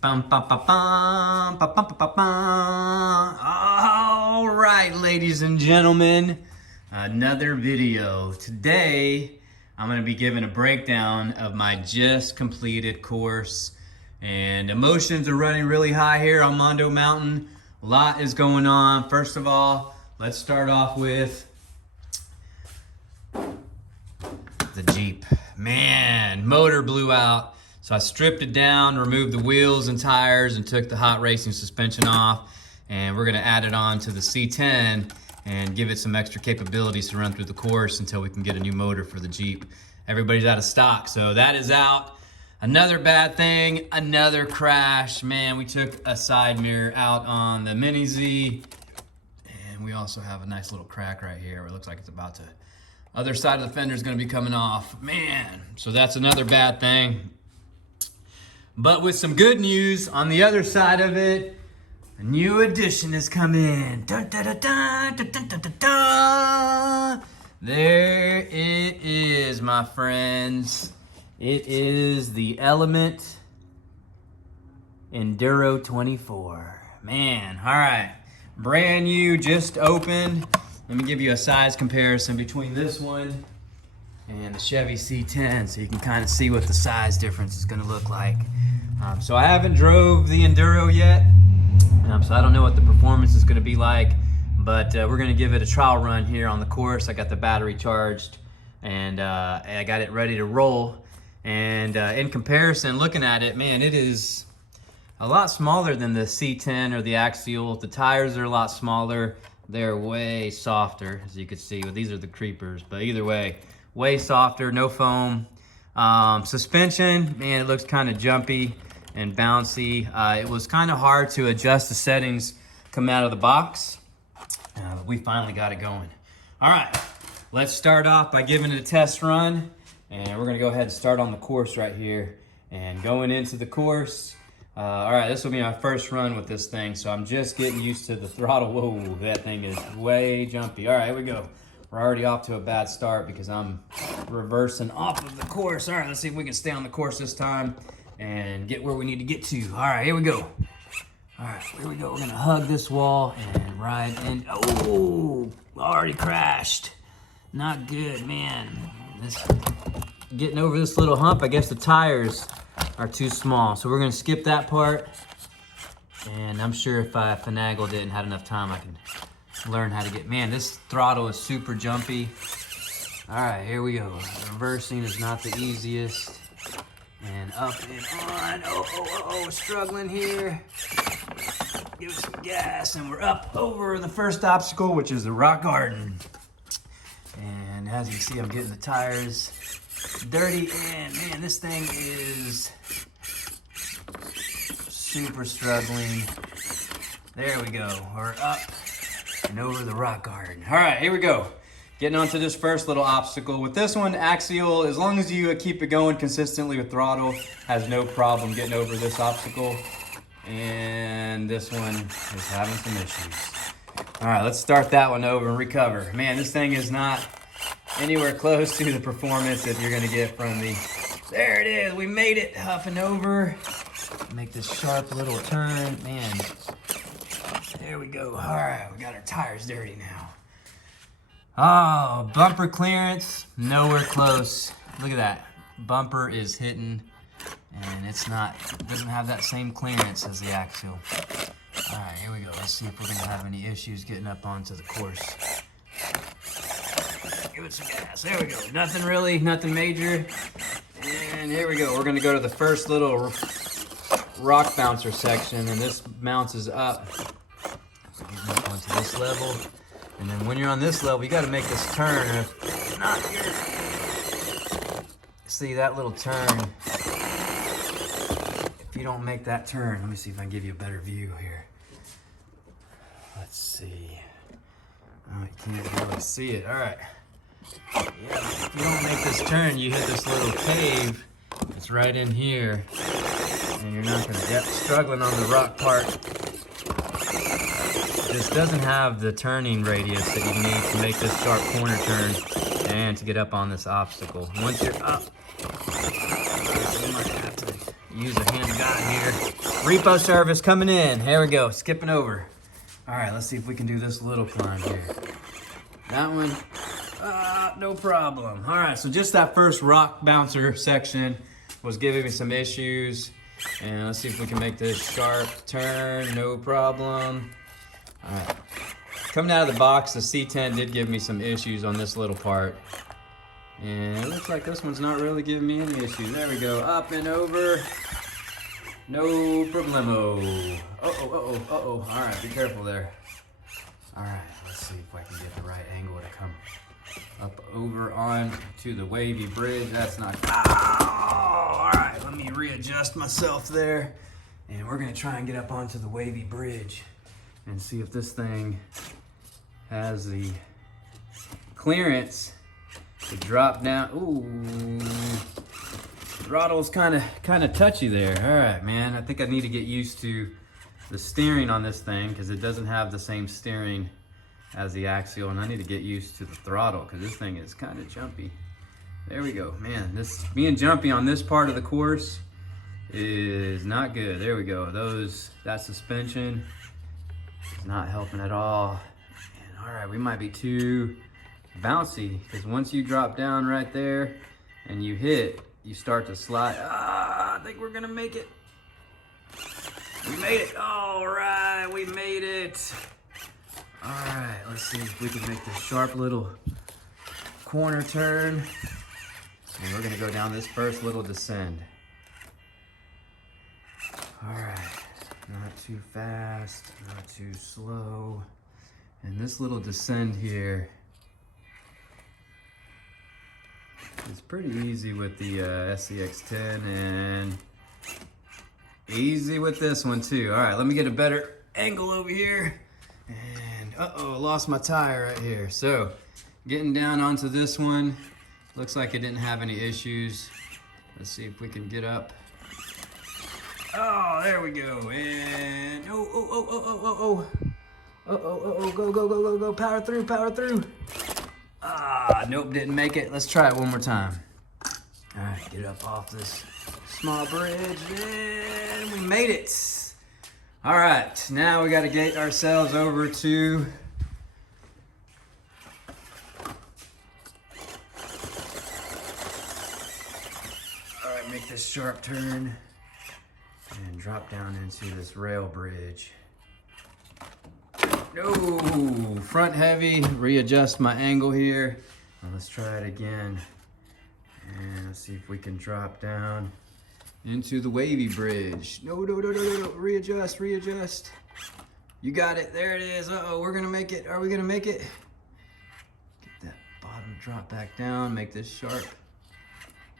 Bum, bum, bum, bum, bum, bum, bum, bum. All right, ladies and gentlemen, another video. Today, I'm going to be giving a breakdown of my just completed course. And emotions are running really high here on Mondo Mountain. A lot is going on. First of all, let's start off with the Jeep. Man, motor blew out. So I stripped it down, removed the wheels and tires, and took the hot racing suspension off. And we're gonna add it on to the C10 and give it some extra capabilities to run through the course until we can get a new motor for the Jeep. Everybody's out of stock, so that is out. Another bad thing, another crash. Man, we took a side mirror out on the Mini Z. And we also have a nice little crack right here where it looks like it's about to, other side of the fender is gonna be coming off. Man, so that's another bad thing. But with some good news on the other side of it, a new addition has come in. Dun, dun, dun, dun, dun, dun, dun, dun, dun. There it is, my friends. It is the Element Enduro24. Man, all right. Brand new, just opened. Let me give you a size comparison between this one and the Chevy C10 so you can kind of see what the size difference is gonna look like. So I haven't drove the Enduro yet, so I don't know what the performance is gonna be like, but we're gonna give it a trial run here on the course. I got the battery charged and I got it ready to roll. And in comparison, looking at it, man, it is a lot smaller than the C10 or the Axial. The tires are a lot smaller. They're way softer, as you can see. Well, these are the creepers, but either way, way softer, no foam. Suspension, man, it looks kind of jumpy and bouncy. It was kind of hard to adjust the settings coming out of the box. But we finally got it going. All right, let's start off by giving it a test run. And we're gonna go ahead and start on the course right here. And going into the course, all right, this will be my first run with this thing. So I'm just getting used to the throttle. Whoa, that thing is way jumpy. All right, here we go. We're already off to a bad start because I'm reversing off of the course. All right, let's see if we can stay on the course this time and get where we need to get to. All right, here we go. All right, here we go. We're gonna hug this wall and ride in. Oh, already crashed. Not good, man. Getting over this little hump, I guess the tires are too small. So we're gonna skip that part. And I'm sure if I finagled it and had enough time, I can learn how to get, man, this throttle is super jumpy. All right, here we go. Reversing is not the easiest. And up and on. Oh, struggling here. Give it some gas, and we're up over the first obstacle, which is the rock garden. And as you can see, I'm getting the tires dirty, and man, this thing is super struggling. There we go. We're up and over the rock garden. All right, here we go. Getting onto this first little obstacle. With this one, Axial, as long as you keep it going consistently with throttle, has no problem getting over this obstacle. And this one is having some issues. All right, let's start that one over and recover. Man, this thing is not anywhere close to the performance that you're gonna get from the, there it is, we made it, up and over. Make this sharp little turn, man. There we go. All right, we got our tires dirty now. Oh, bumper clearance, nowhere close. Look at that. Bumper is hitting, and it doesn't have that same clearance as the Axial. All right, here we go. Let's see if we're gonna have any issues getting up onto the course. Give it some gas. There we go. Nothing really, nothing major. And here we go. We're gonna go to the first little rock bouncer section, and this bounces up. So getting up onto this level. And then when you're on this level, you got to make this turn. If not, see that little turn. If you don't make that turn, let me see if I can give you a better view here. Let's see. Oh, you can't really see it. All right. Yeah, if you don't make this turn, you hit this little cave. It's right in here, and you're not going to get struggling on the rock part. This doesn't have the turning radius that you need to make this sharp corner turn and to get up on this obstacle. Once you're up, you might have to use a hand of God here. Repo service coming in. Here we go, skipping over. All right, let's see if we can do this little climb here. That one, no problem. All right, so just that first rock bouncer section was giving me some issues. And let's see if we can make this sharp turn, no problem. All right, coming out of the box, the C10 did give me some issues on this little part. And it looks like this one's not really giving me any issues. There we go, up and over. No problemo. Uh-oh. All right, be careful there. All right, let's see if I can get the right angle to come up over on to the wavy bridge. That's not, all right, let me readjust myself there. And we're gonna try and get up onto the wavy bridge and see if this thing has the clearance to drop down. Ooh, throttle's kind of touchy there. All right, man, I think I need to get used to the steering on this thing because it doesn't have the same steering as the Axial, and I need to get used to the throttle because this thing is kind of jumpy. There we go, man. This being jumpy on this part of the course is not good. There we go. That suspension is not helping at all. And all right, we might be too bouncy because once you drop down right there and you hit, you start to slide. I think we're gonna make it. We made it. All right, we made it. All right, let's see if we can make this sharp little corner turn. And we're gonna go down this first little descend. All right, not too fast, not too slow. And this little descend here is pretty easy with the SCX10 and easy with this one too. All right, let me get a better angle over here. And lost my tire right here. So getting down onto this one, looks like it didn't have any issues. Let's see if we can get up. Oh, there we go. And go, power through. Nope, didn't make it. Let's try it one more time. All right, get up off this small bridge, and we made it. All right, now we got to get ourselves over to make this sharp turn and drop down into this rail bridge. No, front heavy, readjust my angle here. Now let's try it again. And let's see if we can drop down into the wavy bridge. No, readjust. You got it, there it is. We're gonna make it. Are we gonna make it? Get that bottom drop back down, make this sharp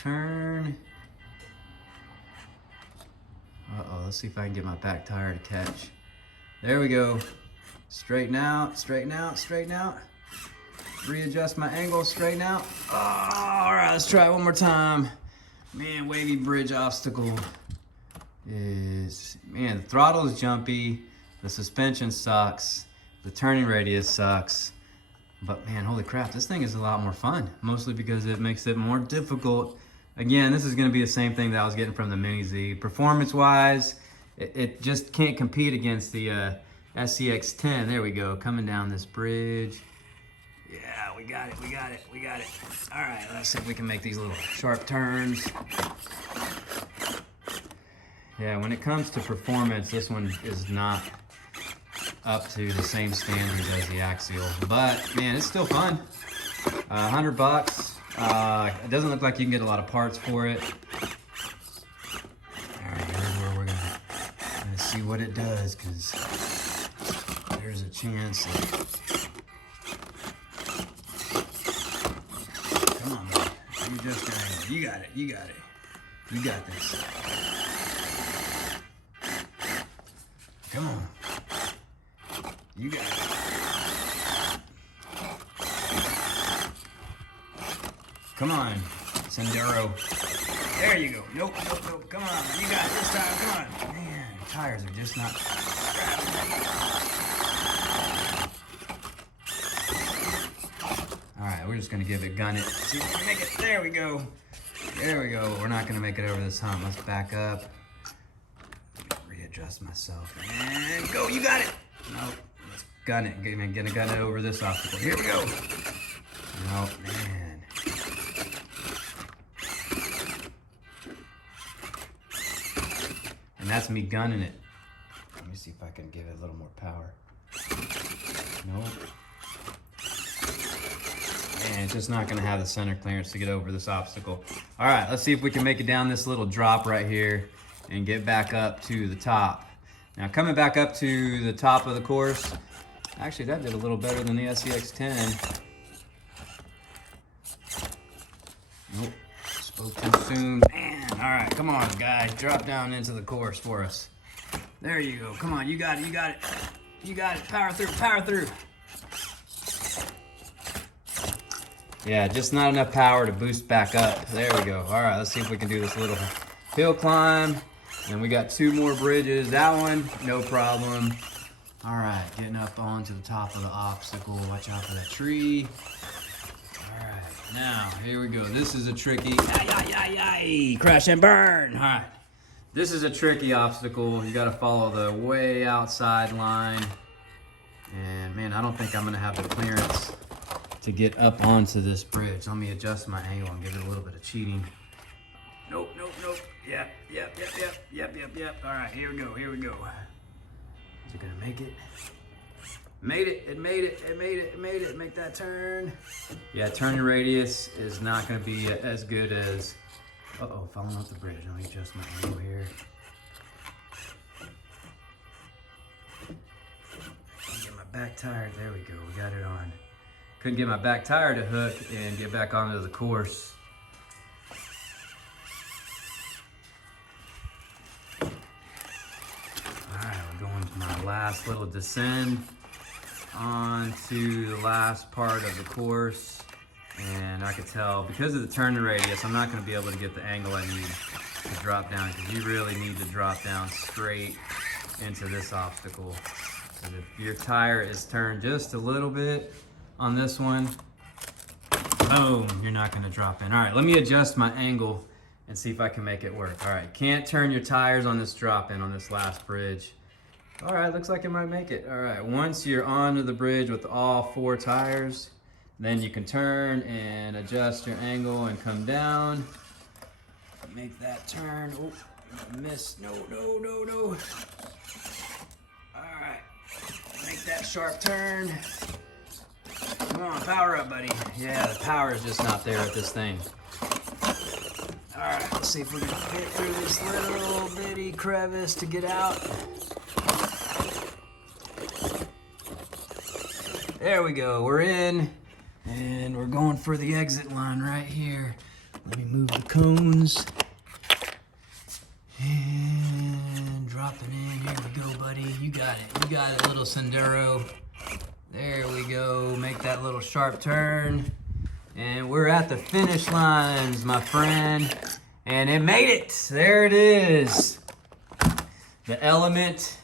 turn. Let's see if I can get my back tire to catch. There we go. Straighten out. Readjust my angle, straighten out. All right, let's try it one more time. Man, wavy bridge obstacle is, the throttle is jumpy, the suspension sucks, the turning radius sucks, but man, holy crap, this thing is a lot more fun, mostly because it makes it more difficult. Again, this is gonna be the same thing that I was getting from the Mini Z. Performance-wise, it just can't compete against the SCX10. There we go, coming down this bridge. Yeah, we got it. All right, let's see if we can make these little sharp turns. Yeah, when it comes to performance, this one is not up to the same standards as the Axial, but man, it's still fun. $100. It doesn't look like you can get a lot of parts for it. All right, here's where we're gonna see what it does, because there's a chance that, come on, man. You got it. You got this. Come on. You got it. Come on, Sendero. There you go. Nope. Come on. You got it this time. Come on. Man, the tires are just not. All right, we're just gonna give it, gun it. See if we can make it. There we go. We're not gonna make it over this hump. Let's back up. adjust myself. And go, you got it. Nope, let's gun it. Gonna gun it over this obstacle. Here we go. Oh, man. And that's me gunning it. Let me see if I can give it a little more power. Nope. And it's just not gonna have the center clearance to get over this obstacle. All right, let's see if we can make it down this little drop right here and get back up to the top. Now coming back up to the top of the course, actually that did a little better than the SCX 10. Nope, spoke too soon. Man, all right, come on guys, drop down into the course for us. There you go, come on, you got it, you got it. You got it, power through, power through. Yeah, just not enough power to boost back up. There we go. All right, let's see if we can do this little hill climb. And we got 2 more bridges. That one, no problem. All right, getting up onto the top of the obstacle. Watch out for that tree. All right, now, here we go. This is a tricky, crash and burn. All right, this is a tricky obstacle. You gotta follow the way outside line. And man, I don't think I'm gonna have the clearance to get up onto this bridge. Let me adjust my angle and give it a little bit of cheating. Nope, nope, nope. Yep. All right, here we go, here we go. Is it gonna make it? Made it, it made it, it made it, it made it. Make that turn. Yeah, turning radius is not gonna be as good as, uh-oh, falling off the bridge. Let me adjust my angle here. Get my back tire, there we go, we got it on. Couldn't get my back tire to hook and get back onto the course. All right, we're going to my last little descend onto the last part of the course. And I could tell, because of the turning radius, I'm not gonna be able to get the angle I need to drop down, because you really need to drop down straight into this obstacle. So if your tire is turned just a little bit, on this one, boom, you're not gonna drop in. All right, let me adjust my angle and see if I can make it work. All right, can't turn your tires on this drop in on this last bridge. All right, looks like it might make it. All right, once you're onto the bridge with all 4 tires, then you can turn and adjust your angle and come down. Make that turn. Oh, I missed. No. All right, make that sharp turn. Come on, power up, buddy. Yeah, the power is just not there with this thing. All right, let's see if we can get through this little bitty crevice to get out. There we go, we're in. And we're going for the exit line right here. Let me move the cones. And drop it in, here we go, buddy. You got it, little Sendero. There we go, make that little sharp turn. And we're at the finish lines, my friend. And it made it, there it is. The Element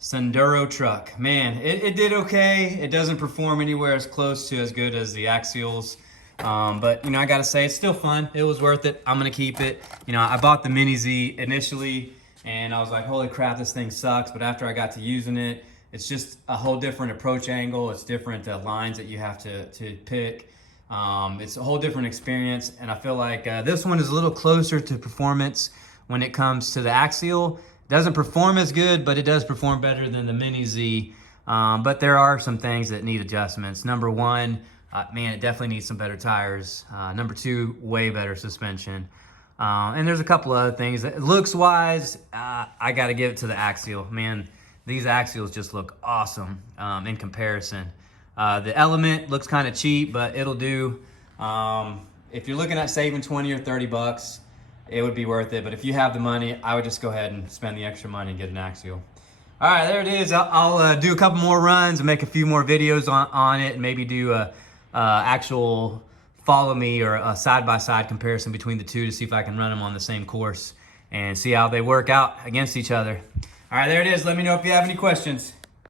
Sendero truck. Man, it did okay. It doesn't perform anywhere as close to as good as the Axials. But, you know, I gotta say, it's still fun. It was worth it. I'm gonna keep it. You know, I bought the Mini Z initially, and I was like, holy crap, this thing sucks. But after I got to using it, it's just a whole different approach angle. It's different lines that you have to pick. It's a whole different experience. And I feel like this one is a little closer to performance when it comes to the Axial. Doesn't perform as good, but it does perform better than the Mini Z. But there are some things that need adjustments. Number 1, man, it definitely needs some better tires. Number 2, way better suspension. And there's a couple other things. Looks wise, I gotta give it to the Axial. Man, these Axials just look awesome in comparison. The Element looks kind of cheap, but it'll do. If you're looking at saving 20 or 30 bucks, it would be worth it. But if you have the money, I would just go ahead and spend the extra money and get an Axial. All right, there it is. I'll do a couple more runs and make a few more videos on it, and maybe do a actual follow me or a side-by-side comparison between the two to see if I can run them on the same course and see how they work out against each other. All right, there it is. Let me know if you have any questions.